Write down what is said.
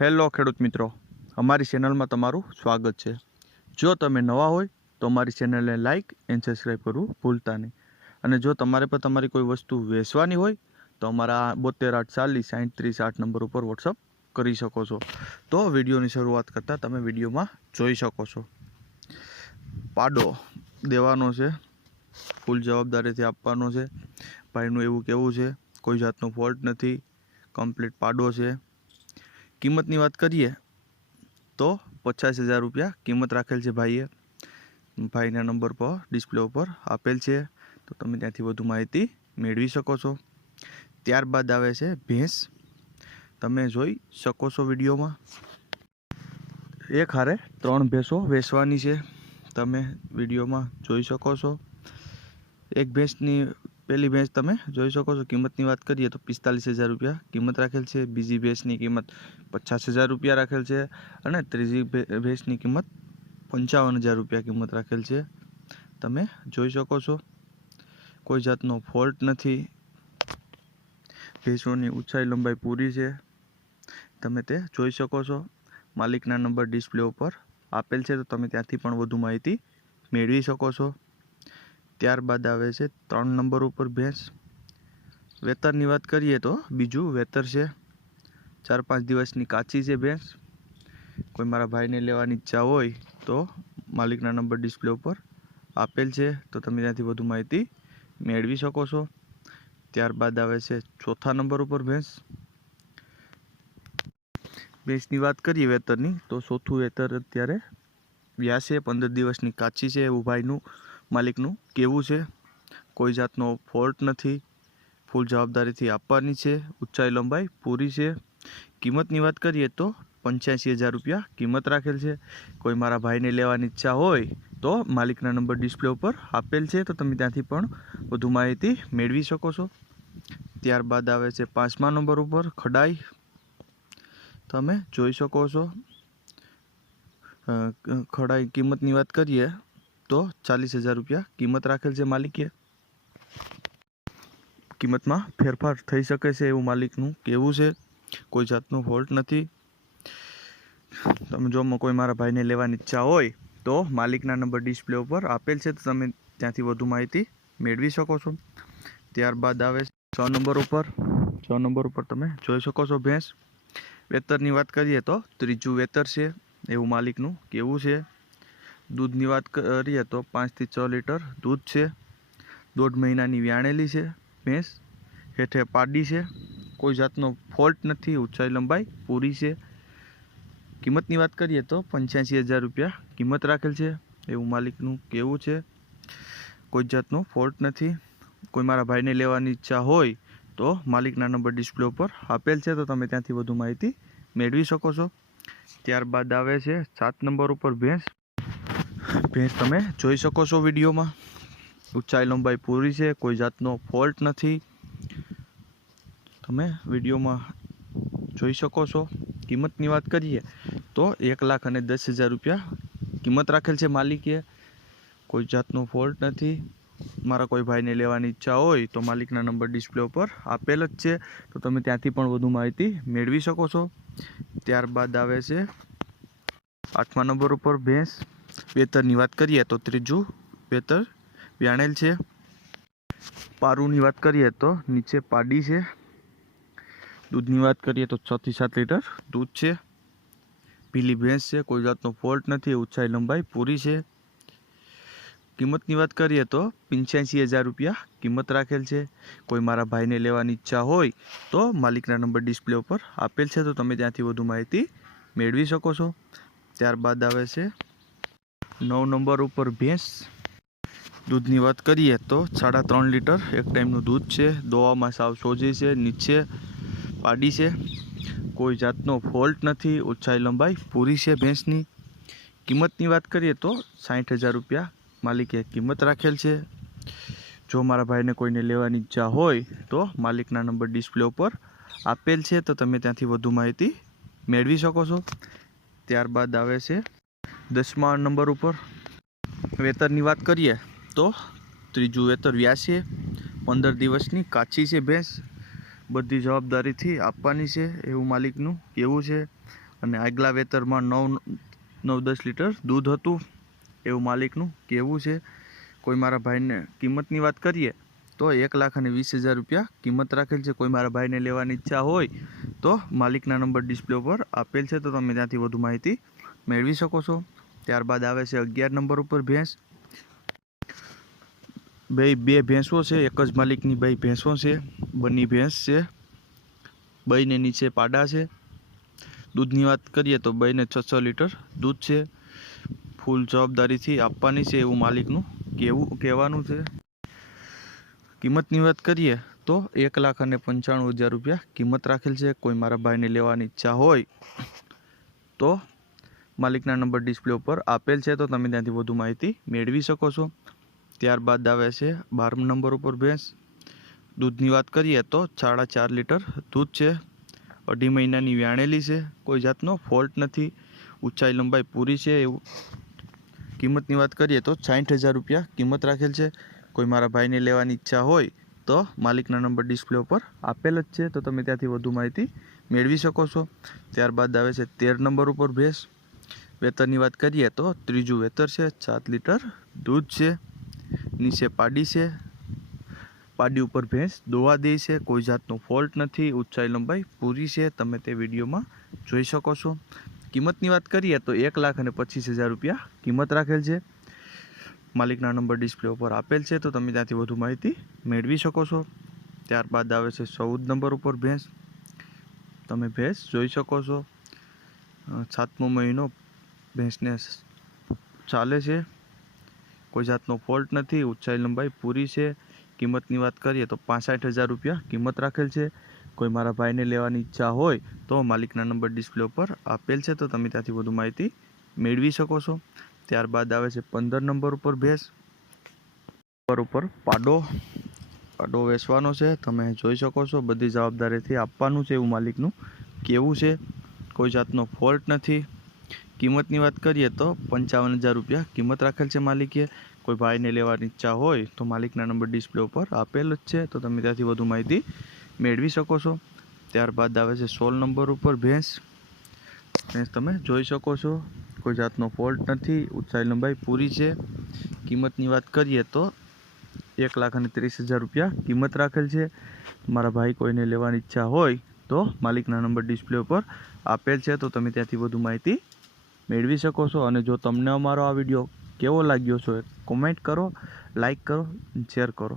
Hello ખેડૂત મિત્રો, અમારી ચેનલમાં તમારું સ્વાગત છે। જો તમે નવા હોય તો અમારી ચેનલને લાઇક એન્ડ સબસ્ક્રાઈબ કરવું ભૂલતા નહીં। અને જો તમારે પણ તમારી કોઈ વસ્તુ વેચવાની હોય તો અમારા 72 840 60 30 8 નંબર ઉપર વોટ્સઅપ કરી શકો છો। તો વિડીયોની શરૂઆત કરતાં તમે વિડીયોમાં જોઈ શકો છો। પાડો દેવાનો છે, ફૂલ જવાબદારીથી આપવાનો છે। ભાઈનું એવું કહેવું છે કોઈ જાતનો ફોલ્ટ નથી, કમ્પ્લીટ પાડો છે। કિંમતની વાત કરીએ તો 50,000 રૂપિયા કિંમત રાખેલ છે ભાઈએ। ભાઈના નંબર પર ડિસ્પ્લે ઉપર આપેલ છે, તો તમે ત્યાંથી વધુ માહિતી મેળવી શકો છો। ત્યારબાદ આવે છે ભેંસ, તમે જોઈ શકો છો વિડીયોમાં। એક હારે 3 ભેંસો વેચવાની છે, તમે વિડીયોમાં જોઈ શકો છો। એક ભેંસની પહેલી ભેંસ તમે જોઈ શકો છો। કિંમતની વાત કરીએ તો 45,000 રૂપિયા કિંમત રાખેલ છે। બીજી ભેંસની કિંમત 50,000 રૂપિયા રાખેલ છે અને ત્રીજી ભેંસની કિંમત 55,000 રૂપિયા કિંમત રાખેલ છે, તમે જોઈ શકો છો। કોઈ જાતનો ફોલ્ટ નથી, ભેંસોની ઊંચાઈ લંબાઈ પૂરી છે, તમે તે જોઈ શકો છો। માલિકના નંબર ડિસ્પ્લે ઉપર આપેલ છે, તો તમે ત્યાંથી પણ વધુ માહિતી મેળવી શકો છો। ત્યારબાદ આવે છે 3 નંબર ઉપર ભેંસ। વેતરની વાત કરીએ તો બીજું વેતર છે, 4-5 દિવસની કાચી છે ભેંસ। કોઈ મારા ભાઈને લેવાની ઈચ્છા હોય તો માલિકના નંબર ડિસ્પ્લે ઉપર આપેલ છે, તો તમે ત્યાંથી વધુ માહિતી મેળવી શકો છો। ત્યારબાદ આવે છે 4થા નંબર ઉપર ભેંસ। ભેંસની વાત કરીએ વેતરની તો 4થું વેતર અત્યારે વ્યાસે 15 દિવસની કાચી છે એવું ભાઈનું માલિકનું કહેવું છે। કોઈ જાતનો ફોલ્ટ નથી, ફૂલ જવાબદારીથી આપવાની છે, ઊંચાઈ લંબાઈ પૂરી છે। કિંમતની વાત કરીએ તો 85,000 રૂપિયા કિંમત રાખેલ છે। કોઈ મારા ભાઈને લેવાની ઈચ્છા હોય તો માલિકના નંબર ડિસ્પ્લે ઉપર આપેલ છે, તો તમે ત્યાંથી પણ વધુ માહિતી મેળવી શકો છો। ત્યારબાદ આવે છે 5મા નંબર ઉપર ખડાઈ, તમે જોઈ શકો છો। ખડાઈ કિંમતની વાત કરીએ તો 40,000 રૂપિયા કિંમત રાખેલ છે માલિકે। કિંમતમાં ફેરફાર થઈ શકે છે એવું માલિકનું કહેવું છે, કોઈ જાતનો ફોલ્ટ નથી। તમે જો કોઈ મારા ભાઈને લેવાની ઈચ્છા હોય તો માલિકના નંબર ડિસ્પ્લે ઉપર આપેલ છે, તો તમે ત્યાંથી વધુ માહિતી મેળવી શકો છો। ત્યારબાદ આવે 6 નંબર ઉપર। 6 નંબર ઉપર તમે જોઈ શકો છો ભેંસ। વેતરની વાત કરીએ તો ત્રીજું વેતર છે એવું માલિકનું કહેવું છે। દૂધની વાત કરીએ તો 5 થી 6 લીટર દૂધ છે। 1.5 મહિનાની વ્યાણેલી છે ભેંસ, હેઠે પાડી છે, કોઈ જાતનો ફોલ્ટ નથી, ઊંચાઈ લંબાઈ પૂરી છે। કિંમતની વાત કરીએ તો 85,000 રૂપિયા કિંમત રાખેલ છે એવું માલિકનું કહેવું છે, કોઈ જાતનો ફોલ્ટ નથી। કોઈ મારા ભાઈને લેવાની ઈચ્છા હોય તો માલિકના નંબર ડિસ્પ્લે ઉપર આપેલ છે, તો તમે ત્યાંથી વધુ માહિતી મેળવી શકો છો। ત્યારબાદ આવે છે 7 નંબર ઉપર ભેંસ। ભેંસ તમે જોઈ શકો છો વિડીયોમાં, ઊંચાઈ લંબાઈ પૂરી છે, કોઈ જાતનો ફોલ્ટ નથી, તમે વિડીયોમાં જોઈ શકો છો। કિંમતની વાત કરીએ તો 1,10,000 રૂપિયા કિંમત રાખેલ છે માલિકે, કોઈ જાતનો ફોલ્ટ નથી। મારા કોઈ ભાઈને લેવાની ઈચ્છા હોય તો માલિકના નંબર ડિસ્પ્લે ઉપર આપેલ જ છે, તો તમે ત્યાંથી પણ વધુ માહિતી મેળવી શકો છો। ત્યારબાદ આવે છે 8મા નંબર ઉપર ભેંસ। વેતરની વાત કરીએ તો ત્રીજું વેતર વ્યાણેલ છે। પારુની વાત કરીએ તો નીચે પાડી છે। દૂધની વાત કરીએ તો 6 થી 7 લીટર દૂધ છે। પીલી ભેંસ છે, કોઈ જાતનો ફોલ્ટ નથી, ઊંચાઈ લંબાઈ પૂરી છે। કિંમતની વાત કરીએ તો 85,000 રૂપિયા કિંમત રાખેલ છે। કોઈ મારા ભાઈને લેવાની ઈચ્છા હોય તો માલિકના નંબર ડિસ્પ્લે ઉપર આપેલ છે, તો તમે ત્યાંથી વધુ માહિતી મેળવી શકો છો। ત્યારબાદ આવે છે 9 નંબર ઉપર ભેંસ। દૂધની વાત કરીએ તો 3.5 લીટર એક ટાઈમનું દૂધ છે। દોવામાં સાવ સોજી છે, નીચે પાડી છે, કોઈ જાતનો ફોલ્ટ નથી, ઊંચાઈ લંબાઈ પૂરી છે ભેંસની। કિંમતની વાત કરીએ તો 60,000 રૂપિયા માલિકે કિંમત રાખેલ છે। જો મારા ભાઈને કોઈને લેવાની ઈચ્છા હોય તો માલિકના નંબર ડિસ્પ્લે ઉપર આપેલ છે, તો તમે ત્યાંથી વધુ માહિતી મેળવી શકો છો। ત્યારબાદ આવે છે 10મા નંબર ઉપર। વેતરની વાત કરીએ તો ત્રીજું વેતર વ્યાસે 15 દિવસની કાચી છે ભેંસ, બધી જવાબદારીથી આપવાની છે એવું માલિકનું કહેવું છે। અને આગલા વેતરમાં 9-10 લીટર દૂધ હતું એવું માલિકનું કહેવું છે. કોઈ મારા ભાઈને કિંમતની વાત કરીએ તો 1,20,000 રૂપિયા કિંમત રાખેલ છે. કોઈ મારા ભાઈને લેવાની ઈચ્છા હોય તો માલિકના નંબર ડિસ્પ્લે ઉપર આપેલ છે, તો તમે ત્યાંથી વધુ માહિતી મેળવી શકો છો. ત્યારબાદ આવે છે 11 નંબર ઉપર ભેંસ. બે ભેંસો છે, એક જ માલિકની 2 ભેંસો છે. બંને ભેંસ છે, બંને નીચે પાડા છે. દૂધની વાત કરીએ તો બંને 6 લીટર દૂધ છે. ફૂલ જવાબદારીથી આપવાની છે એવું માલિકનું કહેવાનું છે. કિંમતની વાત કરીએ તો 1,95,000 રૂપિયા કિંમત રાખેલ છે. કોઈ મારા ભાઈને લેવાની ઈચ્છા હોય તો માલિકના નંબર ડિસ્પ્લે ઉપર આપેલ છે, તો તમે ત્યાંથી વધુ માહિતી મેળવી શકો છો. ત્યારબાદ આવે છે 12 નંબર ઉપર ભેંસ. દૂધની વાત કરીએ તો 4.5 લીટર દૂધ છે. 2.5 મહિનાની વ્યાણેલી છે. કોઈ જાતનો ફોલ્ટ નથી. ઊંચાઈ લંબાઈ પૂરી છે એવું. કિંમતની વાત કરીએ તો 60,000 રૂપિયા કિંમત રાખેલ છે. કોઈ મારા ભાઈને લેવાની ઈચ્છા હોય તો માલિકના નંબર ડિસ્પ્લે ઉપર આપેલ જ છે, તો તમે ત્યાંથી વધુ માહિતી મેળવી શકો છો. ત્યારબાદ આવે છે 13 નંબર ઉપર ભેંસ. વેતરની વાત કરીએ તો 3જું વેતર છે. 7 લીટર દૂધ છે. નીચે પાડી છે. પાડી ઉપર ભેંસ દોવા દે છે. કોઈ જાતનો ફોલ્ટ નથી. ઊંચાઈ લંબાઈ પૂરી છે, તમે તે વિડીયોમાં જોઈ શકો છો. કિંમતની વાત કરીએ તો 1,25,000 રૂપિયા કિંમત રાખેલ છે. માલિકના નંબર ડિસ્પ્લે ઉપર આપેલ છે, તો તમે ત્યાંથી વધુ માહિતી મેળવી શકો છો. ત્યારબાદ આવે છે 14 નંબર ઉપર ભેંસ. તમે ભેંસ જોઈ શકો છો. 7મો મહિનો ભેંસને ચાલે છે. કોઈ જાતનો ફોલ્ટ નથી. ઊંચાઈ લંબાઈ પૂરી છે. કિંમતની વાત કરીએ તો 65,000 રૂપિયા કિંમત રાખેલ છે. કોઈ મારા ભાઈને લેવાની ઈચ્છા હોય તો માલિકના નંબર ડિસ્પ્લે ઉપર આપેલ છે, તો તમે ત્યાંથી વધુ માહિતી મેળવી શકો છો. ત્યારબાદ આવે છે 15 નંબર ઉપર ભેંસ. ઉપર પાડો વેચવાનો છે, તમે જોઈ શકો છો. બધી જવાબદારીથી આપવાનું છે એવું માલિકનું કહેવું છે. કોઈ જાતનો ફોલ્ટ નથી. કિંમતની વાત કરીએ તો 55,000 રૂપિયા કિંમત રાખેલ છે માલિકે. કોઈ ભાઈને લેવાની ઈચ્છા હોય તો માલિકના નંબર ડિસ્પ્લે ઉપર આપેલ જ છે, તો તમે ત્યાંથી વધુ માહિતી મેળવી શકો છો. ત્યારબાદ આવે છે 16 નંબર ઉપર ભેંસ. તમે જોઈ શકો છો. કોઈ જાતનો ફોલ્ટ નથી. ઊંચાઈ લંબાઈ પૂરી છે. કિંમતની વાત કરીએ તો 1,30,000 રૂપિયા કિંમત રાખેલ છે. મારા ભાઈ કોઈને લેવાની ઈચ્છા હોય તો માલિકના નંબર ડિસ્પ્લે ઉપર આપેલ છે, તો તમે ત્યાંથી વધુ માહિતી મેળવી શકો છો. અને જો તમને અમારો આ વિડીયો કેવો લાગ્યો છે, કોમેન્ટ કરો, લાઈક કરો, શેર કરો.